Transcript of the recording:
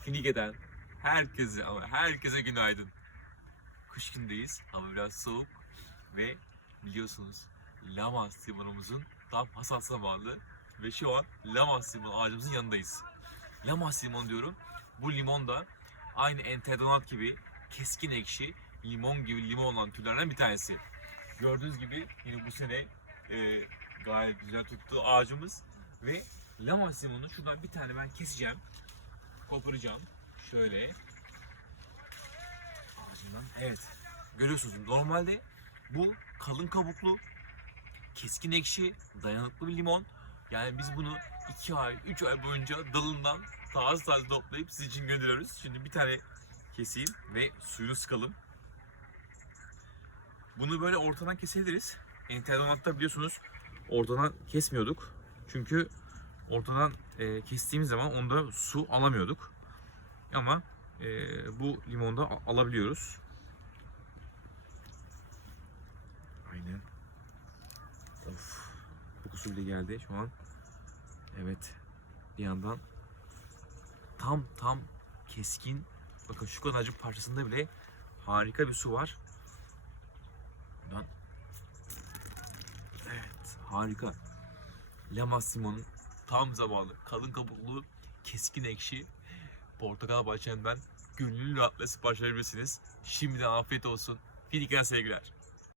Finike'den herkese ama herkese günaydın. Kış gündeyiz. Hava biraz soğuk ve biliyorsunuz Lamas limonumuzun tam hasat zamanı ve şu an Lamas limon ağacımızın yanındayız. Lamas limon diyorum. Bu limon da aynı enterdonat gibi keskin ekşi limon gibi limon olan türlerden bir tanesi. Gördüğünüz gibi yine bu sene e, gayet güzel tuttu ağacımız ve Lamas limonunu şuradan bir tane ben keseceğim. Koparacağım. Şöyle. Ağacından. Evet. Görüyorsunuz normalde bu kalın kabuklu, keskin ekşi, dayanıklı bir limon. Yani biz bunu 2 ay, 3 ay boyunca dalından taze taze toplayıp siz için gönderiyoruz. Şimdi bir tane keseyim ve suyunu sıkalım. Bunu böyle ortadan kesebiliriz. Enterdonatta biliyorsunuz ortadan kesmiyorduk. Çünkü ortadan e, kestiğimiz zaman onda su alamıyorduk. Ama e, bu limonda alabiliyoruz. Aynen. Of. Kokusu bile geldi şu an. Evet. Bir yandan tam tam keskin. Bakın şu kadarcık parçasında bile harika bir su var. Evet. Harika. Lamas limonun tam zamanı. Kalın kabuklu, keskin ekşi. Portakal bahçemden gönüllü rahatla sipariş verebilirsiniz. Şimdiden afiyet olsun. Bir sevgiler.